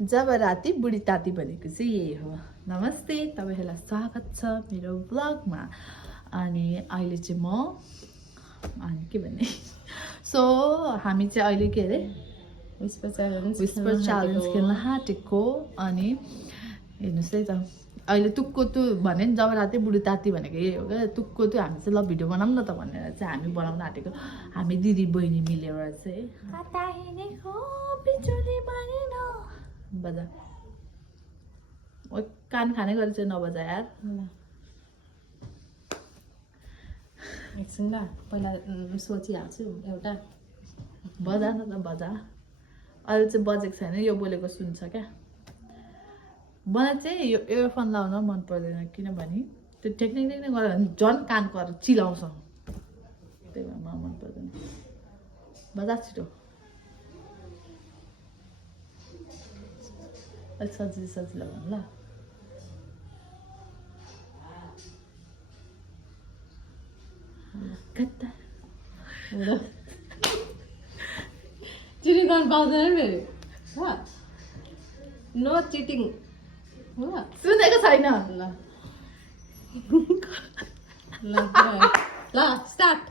जब राति बुढी ताती भनेको चाहिँ यही हो। नमस्ते, तपाईहरुलाई स्वागत छ मेरो ब्लगमा। अनि अहिले चाहिँ म के भन्ने सो हामी चाहिँ अहिले के अरे विस्पर च्यालेन्ज खेल्न आँटेको। अनि हेर्नुस् है त अहिले तुक्को तु भने नि जब राति बुढी ताती भनेको यही हो क्या। तुक्को तु हामी चाहिँ ल भिडियो बनाऊँ न त भनेर चाहिँ हामी बनाउन आँटेको। हामी दिदी बहिनी मिलेर चाहिँ बजा कान खाने गरी चाहिँ नबजा यार। एकछिन ल पहिला सोचिहाल्छु एउटा। बजा न त बजा। अहिले चाहिँ बजेको छैन, यो बोलेको सुन्छ क्या। मलाई चाहिँ यो इयरफोन लाउन मन पर्दैन किनभने त्यो टेक्निक गरेर भने झन् कान कर चिलाउँछ, त्यही भएर मलाई मन पर्दैन। बजा छिटो। अलिक सजिलो सजिलो भन ल। कता चिटिङ गर्न पाउँदैन फेरि। No cheating. सुनेको छैन। ल ल ल स्टार्ट।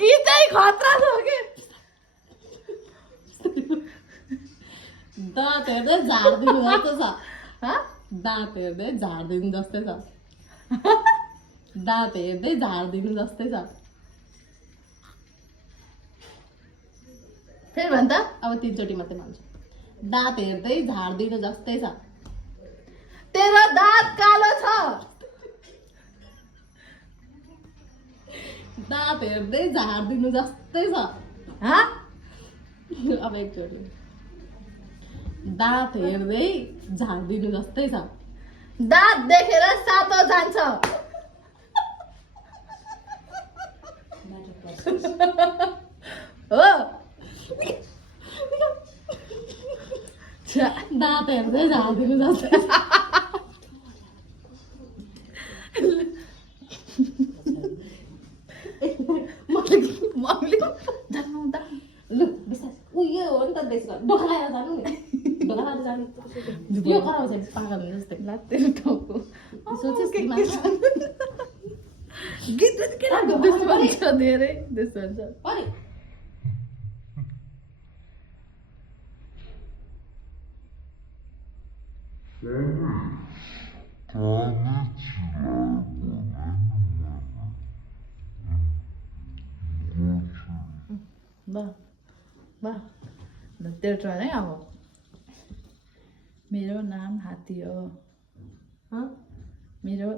गीतै खतरा छ कि दाँत हेर्दै झारिदिनु जस्तो छ। दाँत हेर्दै झारिदिनु जस्तै छ। दाँत हेर्दै झारिदिनु जस्तै छ। फेरि भन् त। अब 3 चोटि मात्रै भन्छु। दाँत हेर्दै झारिदिनु जस्तै छ। तेरो दाँत कालो छ। दाँत हेर्दै झारिदिनु जस्तै छ। अब एकचोटि। दाँत हेर्दै झारिदिनु जस्तै छ। दाँत देखेर सातो जान्छ। हो दाँत हेर्दै झारिदिनु जस्तै छ। लु बिस्तारै उयो हो नि त देशको ढोका लगाएर जानु नि। ढोका लगाएर जानु यो कराउँछ पागल हुने जस्तै। तेरो टाउको सोचेस् गीत के लाग्छ धेरै त्यस्तो हुन्छ। अरे तेरो टर्न है। अब मेरो नाम हात्ती हो। मेरो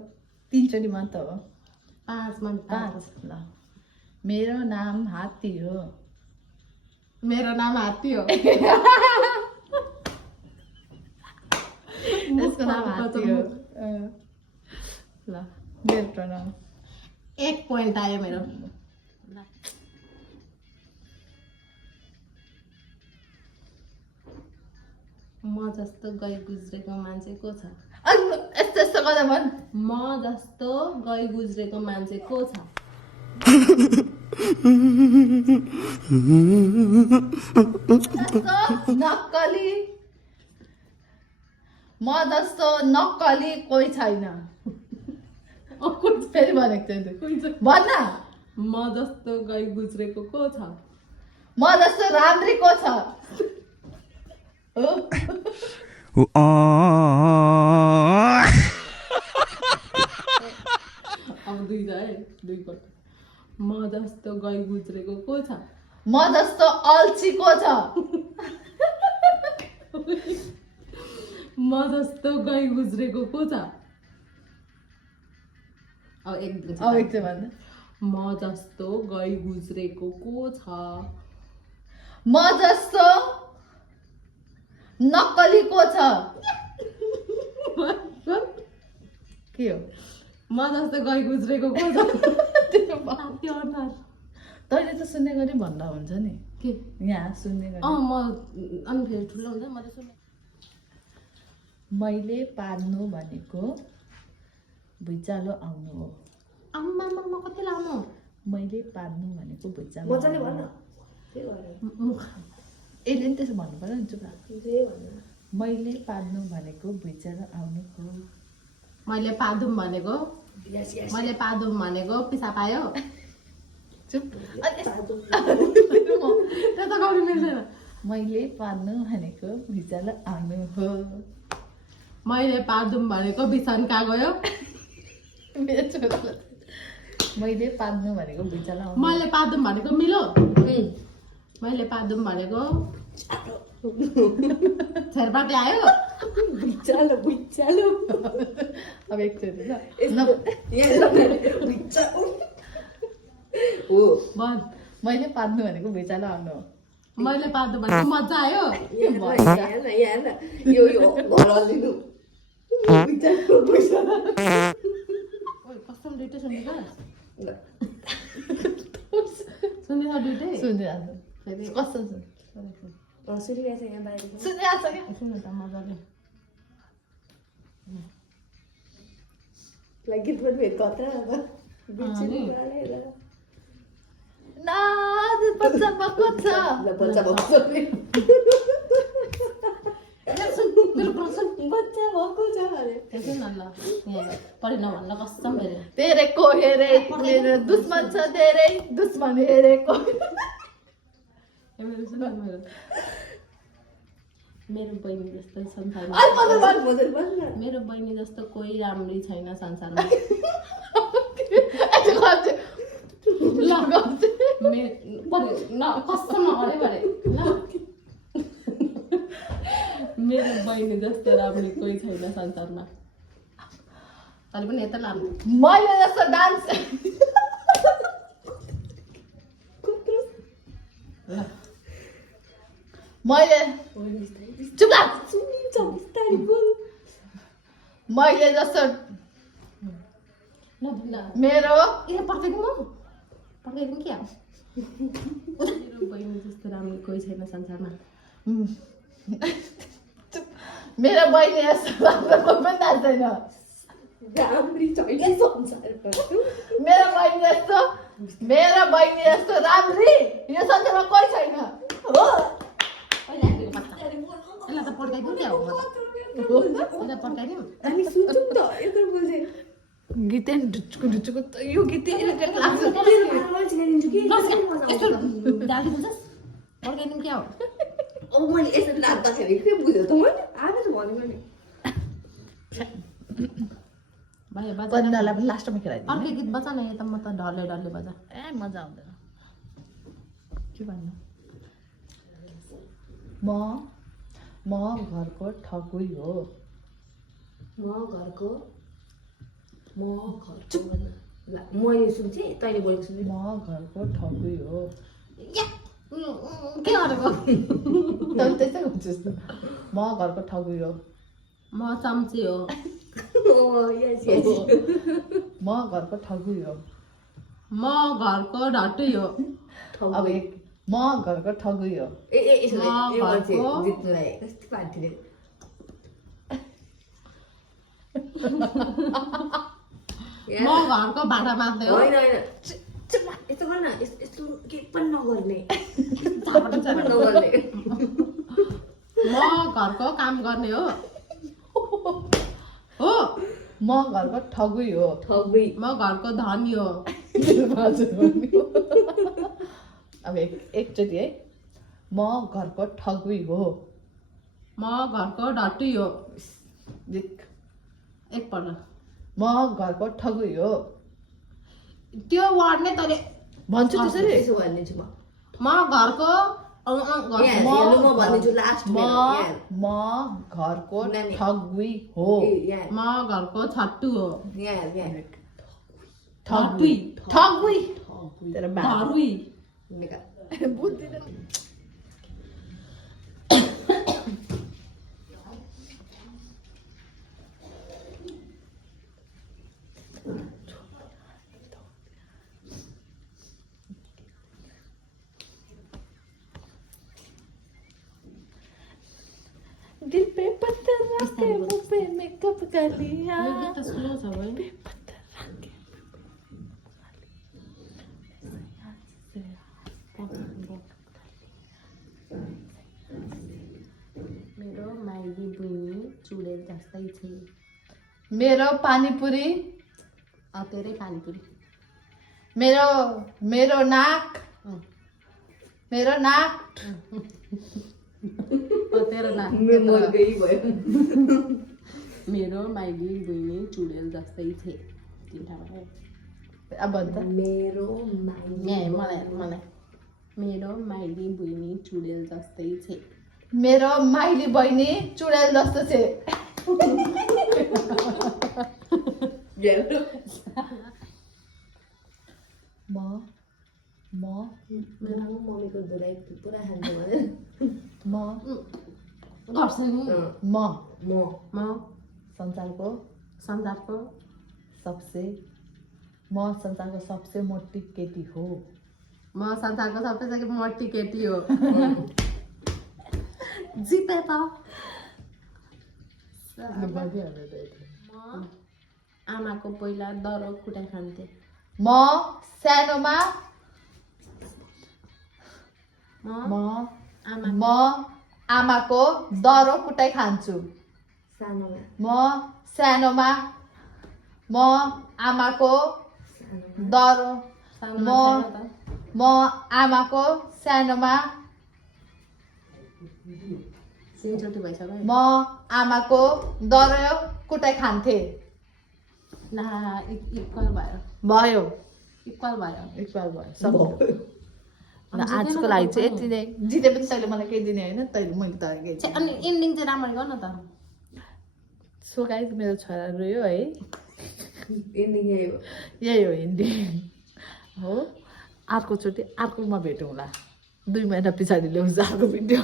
3 चोटि मात्र हो। 5 ल मेरो नाम हात्ती हो। मेरो नाम हात्ती हो। यसको नाम हात्ती हो। ल मेरो टर्न। 1 पोइन्ट आयो मेरो। म जस्तो गई गुज्रेको मान्छे को छ? यस्तो यस्तो गर्दा भन्। म जस्तो गई गुज्रेको मान्छे को छ? नक्कली म जस्तो नक्कली कोही छैन। फेरि भनेको चाहिँ भन्न। म जस्तो गई गुज्रेको को छ? म जस्तो राम्री को छ? अब 2 जाए 2 पल्ट। म जस्तो गई गुज्रेको को छ? म जस्तो अल्छी को छ? म जस्तो गई गुज्रेको को छ? अब एक चाहिँ भन्नु। म जस्तो गई गुज्रेको को छ? म जस्तो नक्कली को छ? के हो? म जस्तो गई गुज्रेको को छ? तैँले त सुन्ने गरी भन्दा हुन्छ नि। के यहाँ सुन्ने गरी। म अनि फेरि ठुलो हुन्छ म त सुन्ने। मैले पार्नु भनेको भुइँचालो आउनु हो। आम्मा कति लामो। मैले पार्नु भनेको भुइँचालो मजाले भन। जे गरे यसले नि त्यसो भन्नु पर्यो नि चुप लाग। जे भन्नु मैले पार्नु भनेको भुइँचालो आउनु हो। मैले पादुम भनेको मैले पादुम भनेको पिसाब आयो चुप। त्यो त गाउनु मिल्दैन मैले पार्नु भनेको भुइँचालो आउनु हो। मैले पादुम भनेको बिसन्का गयो मेरो छोरालाई मैले पार्नु भनेको भुइँचालो आउनु। मैले पादुम भनेको मिलो मैले पादुम भनेको छेरपाटे आयो भुइँचालो भुइँचालो अब एकचोटि ल हो भन मैले पार्नु भनेको भुइँचालो आउनु हो। मैले पादुम भनेको मजा आयो यहाँ यो घर लिनु भुइँचालो भुइँचालो ओइ कसम दुइटै सुन्दैछ सुन्दैछ दुइटै सुनिरहेको फेरि कस्तो छ सुनिरहेछ यहाँ बाहिर सुनिरहेको छ क्या सुन त मजाले गीत पनि भेट कता नाद बच्चा भएको छ। बच्चा भएको छ बच्चा भएको छ अरे त्यसो न ल यहाँ पढि नभन्न कसम हेरे तेरे को हेरे मेरो दुश्मन छ धेरै दुश्मन हेरेको। मेरो सुन मेरो मेरो बहिनी जस्तो संसारमा मेरो बहिनी जस्तो कोही राम्री छैन संसारमा कसम नगरे भरे ल मेरो बहिनी जस्तो राम्रो कोही छैन संसारमा तैँले पनि यता लानु मैले जस्तो डान्स ल मैले चुप लाग। सुनिन्छ बिस्तारै बोल मैले जस्तो ल मेरो ए पड्काइदिउँ म पड्काइदिउँ क्या मेरो बहिनी जस्तो राम्रो कोही छैन संसारमा चुप। मेरो बहिनी जस्तो राम्रो कोही पनि नाच्दैन। राम्री छैन संसारमा मेरो बहिनी जस्तो राम्री यो संसारमा कोही छैन हो। यसलाई त पड्काइदिउँ क्या हो म त यसलाई पड्काइदिउँ हामी सुन्छौँ त यत्रो बोल्छ गीतै ढुच्चुको ढुच्चुको यो गीतै इरिटेट लाग्छ। यस्तो दाली बुझ्छस् पड्काइदिउँ क्या हो मैले यसरी नाच्दाखेरि के बुझ्यो त मैले आएर भनेको नि भाइ बजा बन्दालाई पनि लास्टमा खेलाइदिनु। अर्कै गीत बजा न यता म त डल्ले डल्ले बजा ए मजा आउँदैन के भन्नु। म घरको ठगुई हो। मैले सुन्छेँ तैँले बोलेको सुन्छेँ म घरको ठगुई हो। के गरेको तैँले त्यस्तै हुन्छस् त। म घरको ठगुई हो। म चम्ची हो यस यस म घरको ठगुई हो। म घरको ढट्टुई हो अब एक म घरको ठगुई हो। ए यसो जित्नुलाई कस्तो पार्टीले म घरको भाँडा मात्दै हो होइन होइन यस्तो गर न यस्तो के पनि नगर्ने नगर्ने म घरको काम गर्ने हो हो म घरको ठगुई हो। ठगुई म घरको धनी हो अब एकचोटि है म घरको ठगुई हो। म घरको ढट्टुई हो एकपल्ट म घरको ठगुई हो। त्यो वर्ड नै तैँले भन्छु त्यसरी। त्यसो भनिदिन्छु म घरको म भनिदिन्छु लास्टमा म घरको नानी। ठगुई हो। म घरको छट्टु हो यहाँ ठट्टुई ठगुई तेरो बा धरुई बुझ्दिन। दिल पे पत्थर रख के मुंह पे मेकअप कर लिया। यो गीत त स्लो छ भाइ पत्थर रख के चुडेल जस्तै छे मेरो पानीपुरी तेरै पानीपुरी मेरो मेरो नाक मेरो नाक तेरो नाक मर गई भयो मेरो माइली बहिनी चुडेल जस्तै छे तिनटा भयो अब भन्छ मेरो मलाई मेरो माइली बहिनी चुडेल जस्तै छे मेरो माइली बहिनी चुडेल जस्तो छ म मेरो मम्मीको धुराइ पुरा खान्छ भने म गर्छ नि म म संसारको सबसे मोटी केटी हो म संसारको सबैजना मोटी केटी हो जिते त म आमाको पहिला दरो खुट्टा खान्थे म सानोमा म म आमाको दरो कुटाइ खान्छु सानोमा म सानोमा म आमाको दरो म आमाको सानोमा सिन्चोटी भइसक्यो म आमाको दरो कुटाइ खान्थे ला इक्वल भयो भयो इक्वल भयो इक्वल भयो सब आजको लागि चाहिँ यति नै जिते पनि तैँले मलाई केही दिने होइन तैँले मैले त केही छे, अनि एन्डिङ चाहिँ राम्ररी गर्नु त सो गाइस मेरो छोरा रोयो है एन्डिङ यही हो एन्डिङ हो अर्कोचोटि अर्कोमा भेटौँला 2 महिना पछाडि ल्याउँछ अर्को भिडियो